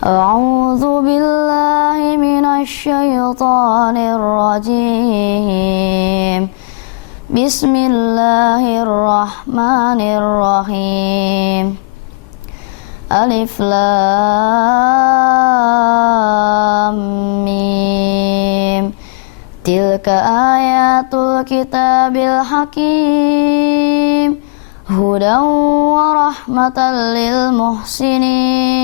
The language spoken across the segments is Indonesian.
أعوذ بالله من الشيطان الرجيم. بسم الله الرحمن الرحيم. ألف لام ميم. تلك آيات الكتاب الحكيم هدى ورحمة للمحسنين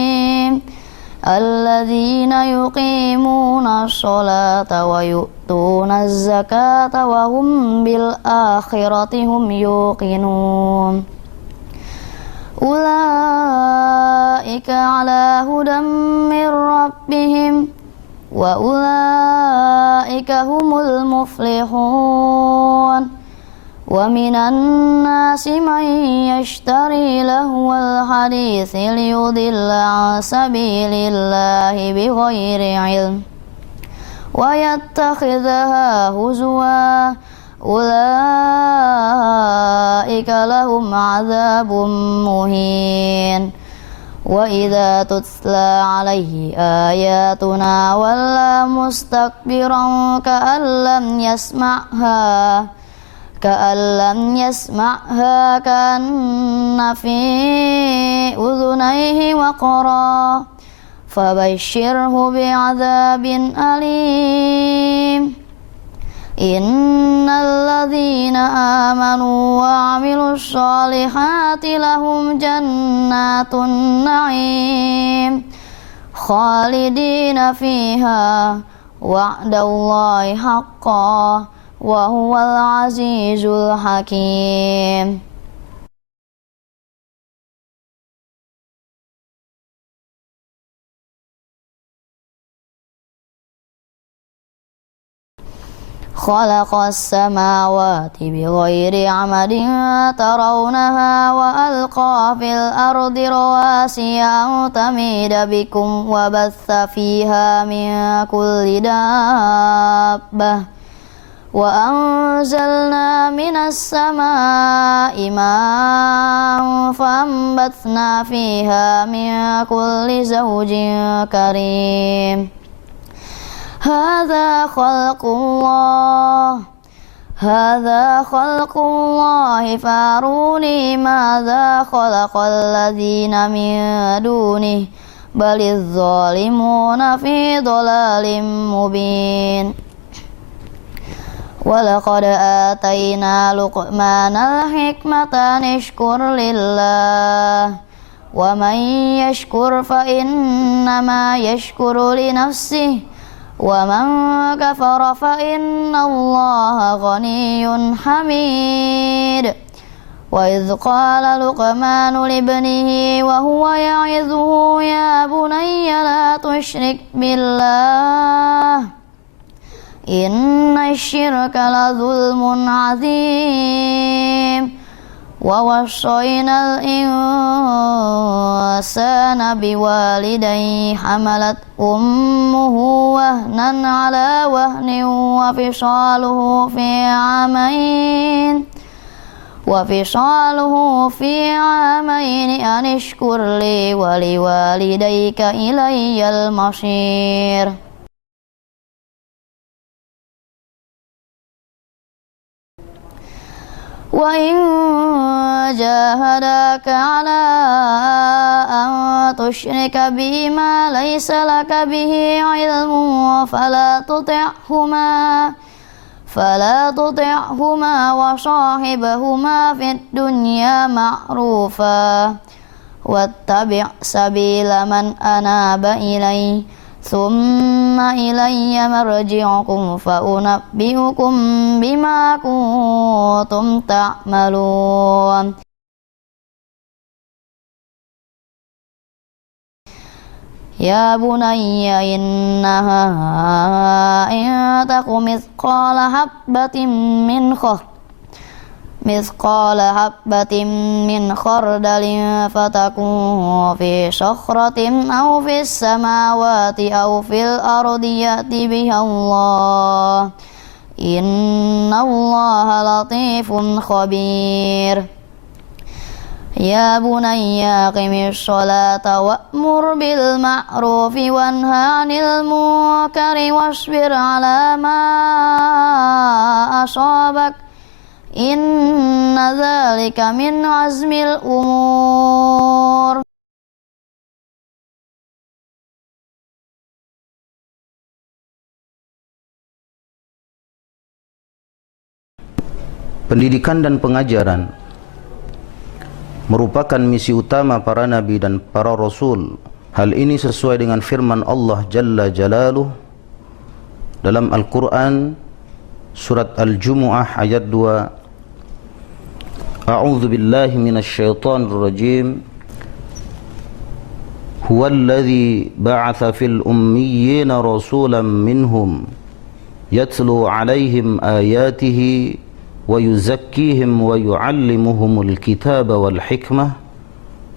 الذين يقيمون الصلاة ويؤتون الزكاة وهم بالآخرة هم يوقنون أولئك على هدى من ربهم وأولئك هم المفلحون ومن الناس من يشتري لهو الحديث ليضل عن سبيل الله بغير علم ويتخذها هزوا أولئك لهم عذاب مهين وإذا تتلى عليه آياتنا ولى مستكبرا كأن لم يسمعها كأن في أذنيه وقرا فبشره بعذاب أليم إن الذين آمنوا وعملوا الصالحات لهم جنات النعيم خالدين فيها وعد الله حقا وهو العزيز الحكيم. خلق السماوات بغير عمد ترونها وألقى في الأرض رواسي أن تميد بكم وبث فيها من كل دابة وأنزلنا من السماء ماء فأنبتنا فيها من كل زوج كريم هذا خلق الله فاروني ماذا خلق الذين من دونه بل الظالمون في ضلال مبين ولقد آتينا لقمان الحكمة أن اشكر لله ومن يشكر فإنما يشكر لنفسه ومن كفر فإن الله غني حميد وإذ قال لقمان لابنه وهو يعظه يا بني لا تشرك بالله إن الشرك لظلم عظيم ووصينا الإنسان بوالديه حملت أمه وهنا على وهن وفصاله في عامين أن اشكر لي ولوالديك إلي المصير وإن جاهداك على أن تشرك بي ما ليس لك به علم فلا تطعهما وصاحبهما في الدنيا معروفا واتبع سبيل من أناب إلي ثم إلي مرجعكم فأنبئكم بما كنتم تعملون يا بني إنها إن تك مثقال حبة من خردل فتكون في صخرة أو في السماوات أو في الأرض يأت بها الله إن الله لطيف خبير Ya bunayya aqimis sholata wa'mur bil ma'rufi wanha 'anil munkari wasbir 'ala ma asabak inna dzalika min azmil umur. Pendidikan dan pengajaran merupakan misi utama para nabi dan para rasul. Hal ini sesuai dengan firman Allah Jalla Jalaluh dalam Al-Quran surat Al-Jumu'ah ayat 2. A'udzu billahi minasy syaithanir rajim. Huwallazi ba'atsa fil ummiyina rasulan minhum yatlu 'alaihim ayatihi wa yuzakkihim wa yu'allimuhumul kitaba wal hikmah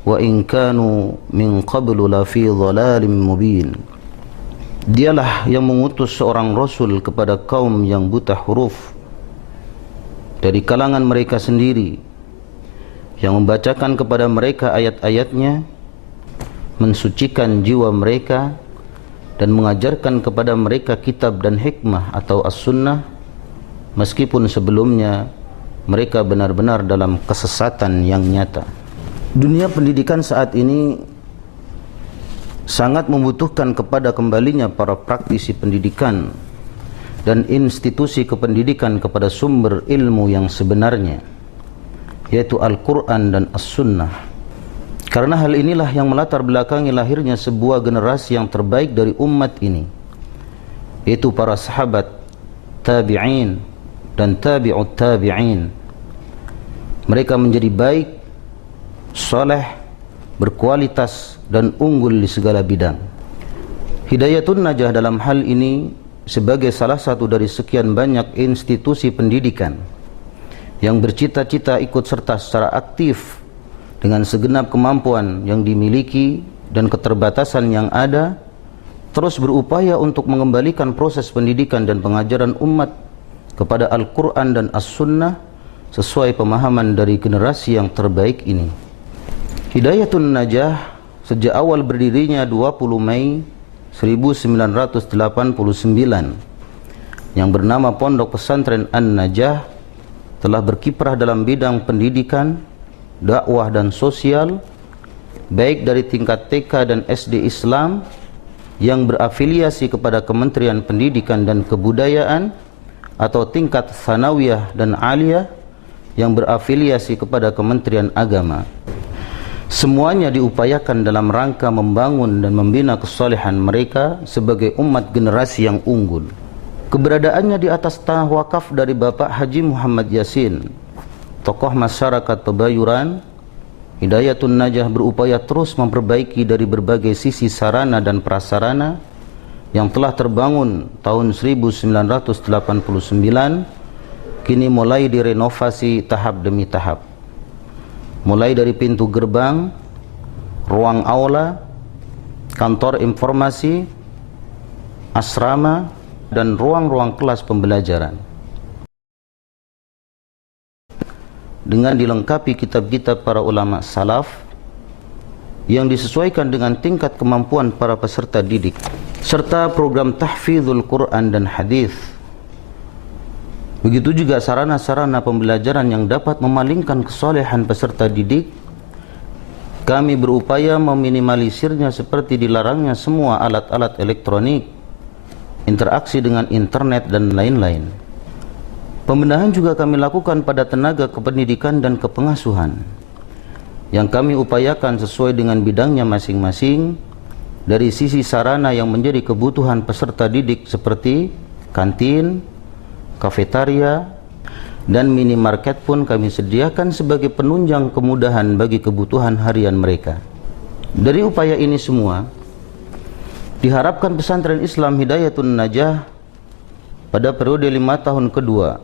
wa in kanu min qablu la fi dhalalin mubin. Dialah yang mengutus seorang rasul kepada kaum yang buta huruf dari kalangan mereka sendiri, yang membacakan kepada mereka ayat-ayatnya, mensucikan jiwa mereka, dan mengajarkan kepada mereka kitab dan hikmah atau as-sunnah, meskipun sebelumnya mereka benar-benar dalam kesesatan yang nyata. Dunia pendidikan saat ini sangat membutuhkan kepada kembalinya para praktisi pendidikan dan institusi kependidikan kepada sumber ilmu yang sebenarnya, yaitu Al-Quran dan As-Sunnah. Karena hal inilah yang melatar belakangi lahirnya sebuah generasi yang terbaik dari umat ini, yaitu para sahabat, tabi'in, dan tabi'ut tabi'in. Mereka menjadi baik, soleh, berkualitas, dan unggul di segala bidang. Hidayatun Najah dalam hal ini sebagai salah satu dari sekian banyak institusi pendidikan yang bercita-cita ikut serta secara aktif dengan segenap kemampuan yang dimiliki dan keterbatasan yang ada, terus berupaya untuk mengembalikan proses pendidikan dan pengajaran umat kepada Al-Quran dan As-Sunnah sesuai pemahaman dari generasi yang terbaik ini. Hidayatun Najah sejak awal berdirinya 20 Mei 1989 yang bernama Pondok Pesantren An-Najah telah berkiprah dalam bidang pendidikan, dakwah dan sosial, baik dari tingkat TK dan SD Islam yang berafiliasi kepada Kementerian Pendidikan dan Kebudayaan, atau tingkat Tsanawiyah dan Aliyah yang berafiliasi kepada Kementerian Agama. Semuanya diupayakan dalam rangka membangun dan membina kesalehan mereka sebagai umat generasi yang unggul. Keberadaannya di atas tanah wakaf dari Bapak Haji Muhammad Yasin, tokoh masyarakat Pebayuran, Hidayatun Najah berupaya terus memperbaiki dari berbagai sisi sarana dan prasarana yang telah terbangun tahun 1989, kini mulai direnovasi tahap demi tahap. Mulai dari pintu gerbang, ruang aula, kantor informasi, asrama, dan ruang-ruang kelas pembelajaran. Dengan dilengkapi kitab-kitab para ulama salaf yang disesuaikan dengan tingkat kemampuan para peserta didik, serta program tahfizul Quran dan hadis. Begitu juga sarana-sarana pembelajaran yang dapat memalingkan kesolehan peserta didik. Kami berupaya meminimalisirnya seperti dilarangnya semua alat-alat elektronik, interaksi dengan internet, dan lain-lain. Pembenahan juga kami lakukan pada tenaga kependidikan dan kepengasuhan, yang kami upayakan sesuai dengan bidangnya masing-masing, dari sisi sarana yang menjadi kebutuhan peserta didik seperti kantin, kafetaria, dan minimarket pun kami sediakan sebagai penunjang kemudahan bagi kebutuhan harian mereka. Dari upaya ini semua, diharapkan pesantren Islam Hidayatun Najah pada periode 5 tahun kedua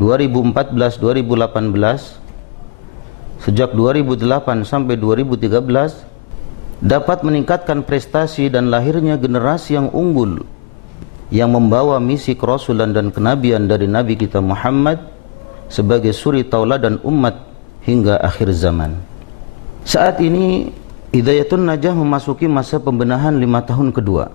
2014-2018, sejak 2008 sampai 2013, dapat meningkatkan prestasi dan lahirnya generasi yang unggul yang membawa misi kerasulan dan kenabian dari Nabi kita Muhammad sebagai suri tauladan umat hingga akhir zaman. Saat ini Hidayatun Najah memasuki masa pembenahan 5 tahun kedua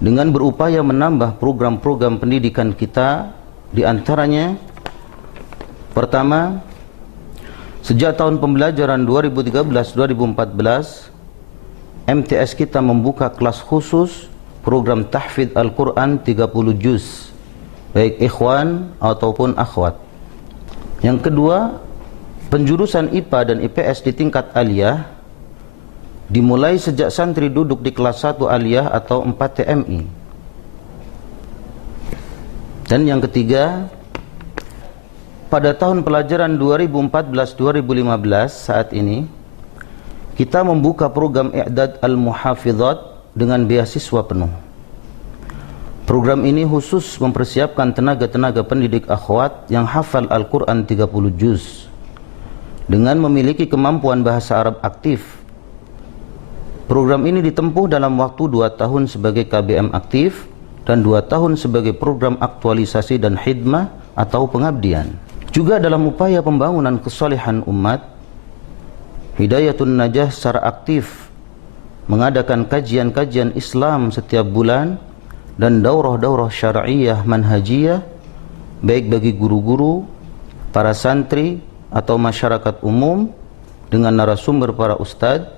dengan berupaya menambah program-program pendidikan kita. Di antaranya, pertama, sejak tahun pembelajaran 2013-2014 MTS kita membuka kelas khusus program tahfidz Al-Quran 30 juz, baik ikhwan ataupun akhwat. Yang kedua, penjurusan IPA dan IPS di tingkat aliyah dimulai sejak santri duduk di kelas 1 aliyah atau 4 TMI. Dan yang ketiga, pada tahun pelajaran 2014-2015 saat ini, kita membuka program I'dad Al-Muhafizat dengan beasiswa penuh. Program ini khusus mempersiapkan tenaga-tenaga pendidik akhwat yang hafal Al-Quran 30 juz dengan memiliki kemampuan bahasa Arab aktif. Program ini ditempuh dalam waktu 2 tahun sebagai KBM aktif dan 2 tahun sebagai program aktualisasi dan khidmah atau pengabdian. Juga dalam upaya pembangunan kesalehan umat, Hidayatun Najah secara aktif mengadakan kajian-kajian Islam setiap bulan dan daurah-daurah syar'iyah manhajiyah, baik bagi guru-guru, para santri atau masyarakat umum dengan narasumber para ustadz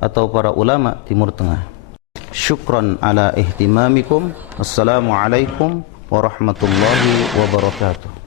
atau para ulama Timur Tengah. Syukran ala ihtimamikum. Assalamualaikum warahmatullahi wabarakatuh.